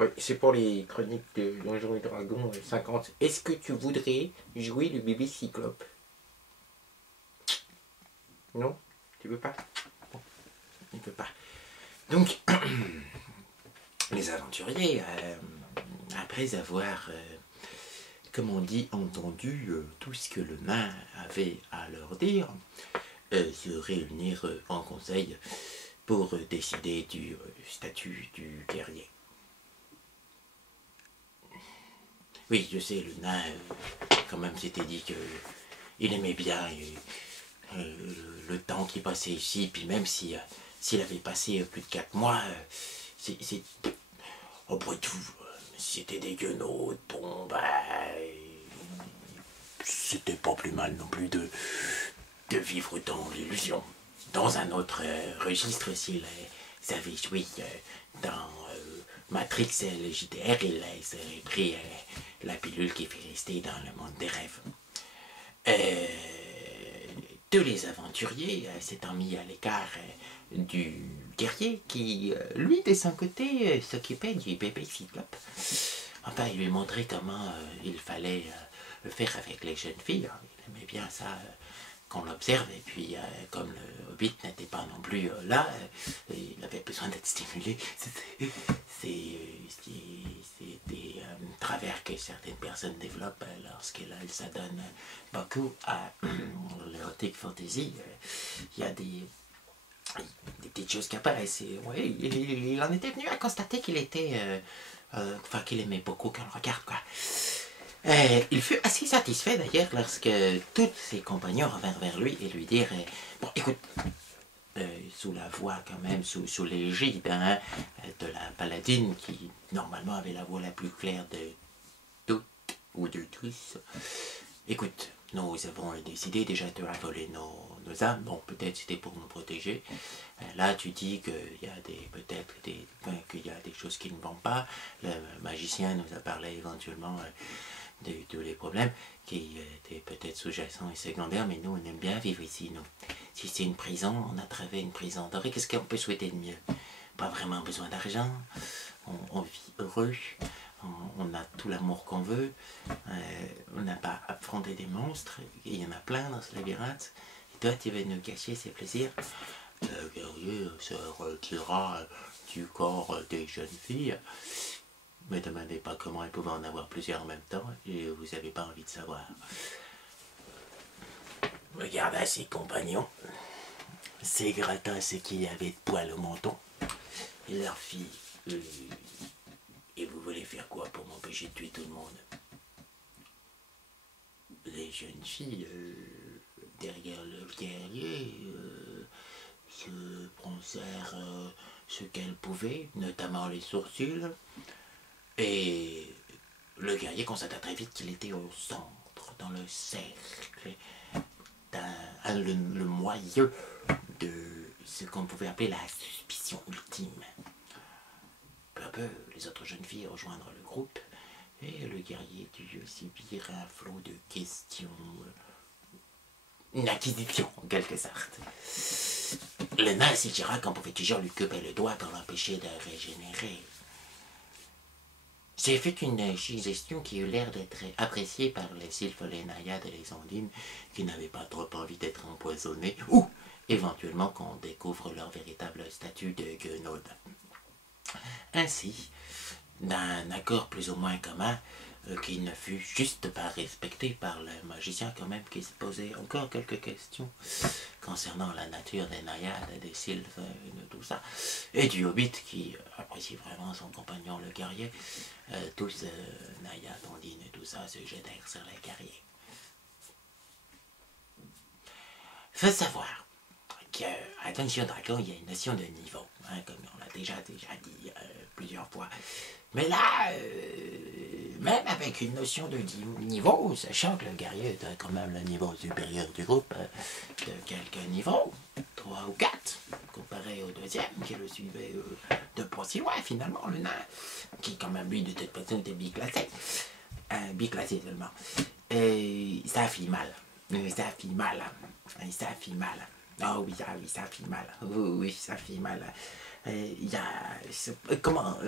Oui, c'est pour les chroniques de Donjons et Dragons 50. Est-ce que tu voudrais jouer le bébé Cyclope? Non? Tu veux pas? Bon, il ne peut pas. Donc, les aventuriers, après avoir, comme on dit, entendu tout ce que le nain avait à leur dire, se réunirent en conseil pour décider du statut du guerrier. Oui, je sais, le nain, quand même, s'était dit qu'il aimait bien le temps qu'il passait ici, puis même s'il avait passé plus de 4 mois, après tout, c'était des guenaudes, bon, c'était pas plus mal non plus de vivre dans l'illusion. Dans un autre registre, s'il avait joué dans Matrix le JDR, il s'est pris la pilule qui fait rester dans le monde des rêves. Tous les aventuriers s'étant mis à l'écart du guerrier qui, lui, de son côté, s'occupait du bébé Cyclope. Enfin, il lui montrait comment il fallait le faire avec les jeunes filles. Il aimait bien ça, qu'on l'observe. Et puis, comme le Hobbit n'était pas non plus là, il avait besoin d'être stimulé. C'est des travers que certaines personnes développent lorsqu'elles s'adonnent beaucoup à l'érotique fantasy. Il y a des petites choses qui apparaissent. Ouais, il en était venu à constater qu'il était... enfin, qu'il aimait beaucoup qu'on le regarde, quoi. Il fut assez satisfait d'ailleurs lorsque tous ses compagnons revinrent vers lui et lui dirent bon, écoute, sous la voix quand même, sous l'égide de la paladine qui normalement avait la voix la plus claire de toutes ou de tous, écoute, nous avons décidé déjà de voler nos âmes, bon peut-être c'était pour nous protéger, là tu dis qu'il y a peut-être qu'il y a des choses qui ne vont pas, le magicien nous a parlé éventuellement de tous les problèmes qui étaient peut-être sous-jacents et secondaires, mais nous on aime bien vivre ici, nous. Si c'est une prison, on a travaillé une prison dorée, qu'est-ce qu'on peut souhaiter de mieux? Pas vraiment besoin d'argent, on vit heureux, on a tout l'amour qu'on veut, on n'a pas affronté des monstres, il y en a plein dans ce labyrinthe, et toi tu veux nous cacher ces plaisirs? Le guerrier se retirera du corps des jeunes filles. Ne me demandez pas comment il pouvait en avoir plusieurs en même temps, et vous n'avez pas envie de savoir. Regarda ses compagnons, s'égratta ce qu'il y avait de poil au menton, et leur fit et vous voulez faire quoi pour m'empêcher de tuer tout le monde? Les jeunes filles, derrière le guerrier, se brossèrent ce qu'elles pouvaient, notamment les sourcils, et le guerrier constata très vite qu'il était au centre, dans le cercle, le moyeu de ce qu'on pouvait appeler la suspicion ultime. Peu à peu, les autres jeunes filles rejoindrent le groupe, et le guerrier dut subir un flot de questions, une acquisition en quelque sorte. Le nain s'étira qu'on pouvait toujours lui couper le doigt pour l'empêcher de régénérer. J'ai fait une gestion qui eut l'air d'être appréciée par les sylphes, les naïades et les ondines, qui n'avaient pas trop envie d'être empoisonnés, ou éventuellement qu'on découvre leur véritable statut de guenaude. Ainsi, d'un accord plus ou moins commun, qui ne fut juste pas respecté par le magicien quand même, qui se posait encore quelques questions concernant la nature des naïades, des sylphes, de tout ça, et du hobbit qui apprécie vraiment son compagnon le guerrier. Tous naïades, ondines et tout ça se jetèrent sur les guerriers. Faut savoir qu'à Donjons et Dragons, il y a une notion de niveau, comme on l'a déjà dit plusieurs fois. Mais là, même avec une notion de niveau, sachant que le guerrier est quand même le niveau supérieur du groupe de quelques niveaux, 3 ou 4, comparé au deuxième qui le suivait de pas si loin finalement, le nain, qui quand même lui de toute façon était biclassé, biclassé seulement. Et ça fit mal, ça fit mal. Ah oui, ah oui, ça fait mal. Oui, oui, ça fait mal. Il y a, comment,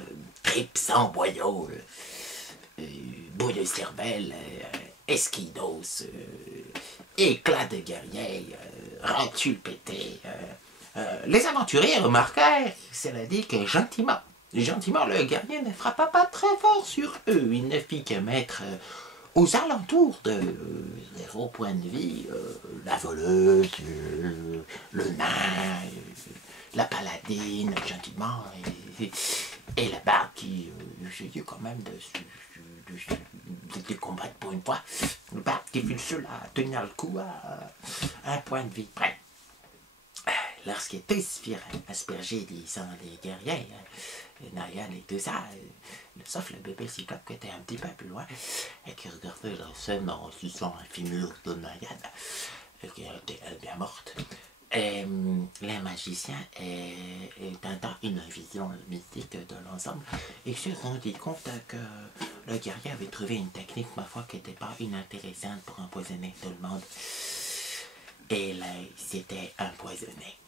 tripes sans boyau, bout de cervelle, esquidos, éclat de guerrier, rentule pété. Les aventuriers remarquèrent, cela dit, que gentiment, le guerrier ne frappa pas très fort sur eux. Il ne fit que mettre aux alentours de 0 point de vie, la voleuse, le nain, la paladine, gentiment, et la barbe qui essayait quand même de combattre pour une fois. Le barbe qui fut le seul à tenir le coup à 1 point de vie près. Lorsque tous firent asperger des sangs des guerriers, Nayan et tout ça, sauf le bébé cyclope qui était un petit peu plus loin, et qui regardait la scène en suçant un fimur de Nayan, qui était elle bien morte. Et les magiciens, tentant une vision mystique de l'ensemble, ils se rendirent compte que le guerrier avait trouvé une technique, ma foi, qui n'était pas inintéressante pour empoisonner tout le monde. Et là, c'était empoisonné.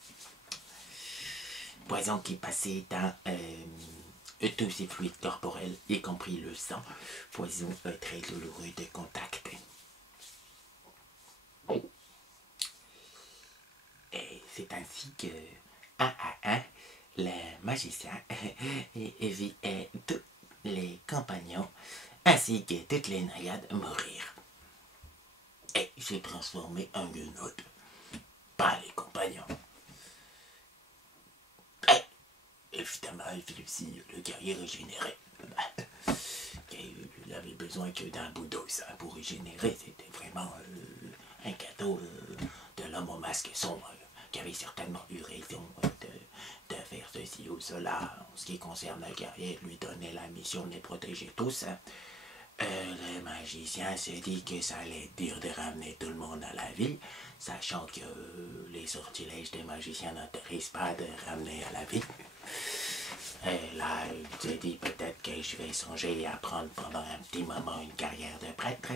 Poison qui passait dans tous ses fluides corporels, y compris le sang. Poison très douloureux de contact. Et c'est ainsi que, un à un, le magicien vit tous les compagnons, ainsi que toutes les naïades mourir. Et s'est transformé en guenaude, pas les compagnons. Évidemment, il fit aussi le guerrier régénéré. Il avait besoin que d'un bout d'os pour régénérer. C'était vraiment un cadeau de l'homme au masque sombre, qui avait certainement eu raison de faire ceci ou cela. En ce qui concerne le guerrier, lui donner la mission de les protéger tous. Le magicien s'est dit que ça allait dire de ramener tout le monde à la vie, sachant que les sortilèges des magiciens n'intéressent pas de ramener à la vie. Et là, il s'est dit peut-être que je vais songer à prendre pendant un petit moment une carrière de prêtre.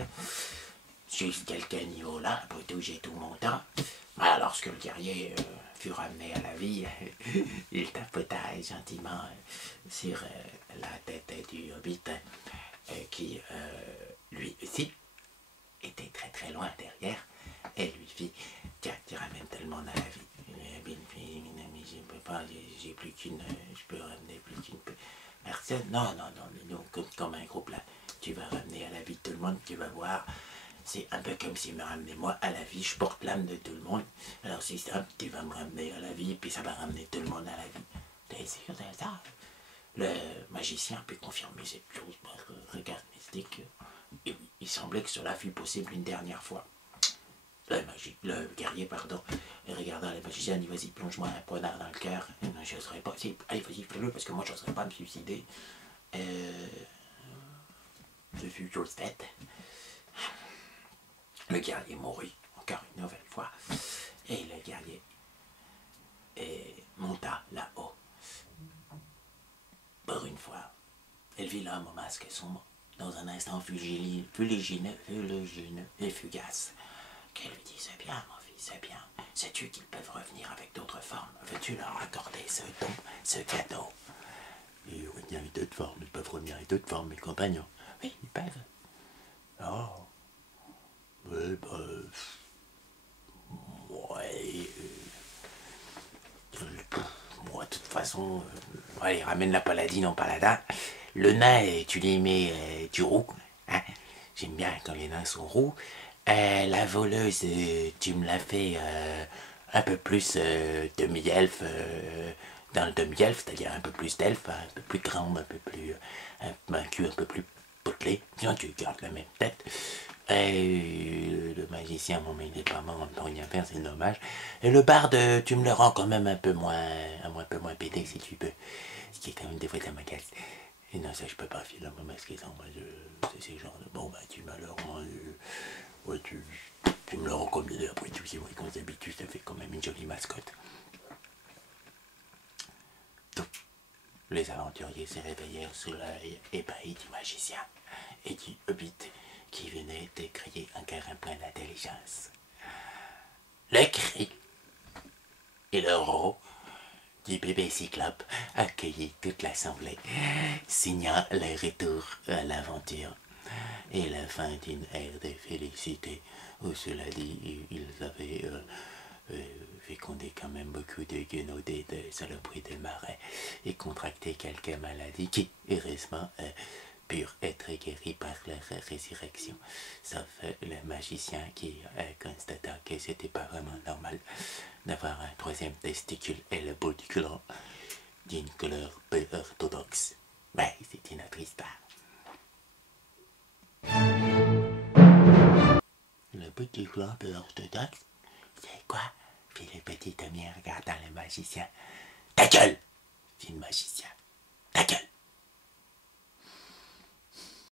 Juste quelques niveaux là, pour tout j'ai tout mon temps. Alors, lorsque le guerrier fut ramené à la vie, il tapota gentiment sur la tête du hobbit, qui, lui aussi, était très très loin derrière, et lui fit « Tiens, tu ramènes tout le monde à la vie. Je ne peux pas, j'ai plus qu'une, je peux ramener plus qu'une personne. Non, mais nous, comme un groupe là, tu vas ramener à la vie tout le monde, tu vas voir. C'est un peu comme s'il me ramenait moi à la vie, je porte l'âme de tout le monde. Alors c'est simple, tu vas me ramener à la vie, puis ça va ramener tout le monde à la vie. T'es sûr de ça? » Le magicien peut confirmer cette chose par regard mystique. Et oui, il semblait que cela fût possible une dernière fois. Le guerrier, pardon, regarda le magicien et dit « Vas-y, plonge-moi un poignard dans le cœur. » Non, je n'oserais pas. Allez, vas-y, fais-le, parce que moi, je n'oserais pas me suicider. Ce fut chose faite. Le guerrier mourut, encore une nouvelle fois. Et le guerrier monta là-haut. Pour une fois, elle vit l'homme au masque sombre, dans un instant fuligineux et fugace, qu'elle lui dit « C'est bien, mon fils, c'est bien. Sais-tu qu'ils peuvent revenir avec d'autres formes? Veux-tu leur accorder ce don, ce cadeau ?» Ils reviennent avec d'autres formes, ils peuvent revenir avec d'autres formes, mes compagnons. Oui, ils peuvent. Oh. Oui, ouais. Moi, de toute façon, allez, ramène la paladine en paladin. Le nain, tu les mets du roux. Hein? J'aime bien quand les nains sont roux. La voleuse, tu me la fais un peu plus demi-elfe dans le demi-elfe, c'est-à-dire un peu plus d'elfe, un peu plus grande, un peu plus. Un cul un peu plus potelé. Sinon, tu gardes la même tête. Le magicien, bon, mais il n'est pas mort, on ne peut rien faire, c'est dommage. Et le barde, tu me le rends quand même un peu moins pété si tu peux. Ce qui est quand même des fois ça m'agace. Et non, ça je peux pas filer dans mon masque sans moi, c'est ces genres de bon, bah tu me le rends, ouais, tu me le rends comme il est, après tout, c'est vrai qu'on s'habitue, ça fait quand même une jolie mascotte. Donc, les aventuriers se réveillèrent sous l'œil ébahi du magicien et du hobbit qui venait de crier un cœur plein d'intelligence. Le cri et le héros du bébé cyclope accueillit toute l'assemblée, signant le retour à l'aventure et la fin d'une ère de félicité où, cela dit, ils avaient fécondé quand même beaucoup de guenaudes et de saloperies de marais et contracté quelques maladies qui, heureusement, purent être guéris par leur résurrection, sauf le magicien qui constata que c'était pas vraiment normal d'avoir un troisième testicule et le bout du gland d'une couleur peu orthodoxe. Mais c'est une autre histoire. Le bout du gland peu orthodoxe, c'est quoi? Puis le petit Tommy en regardant le magicien. Ta gueule! Dit le magicien.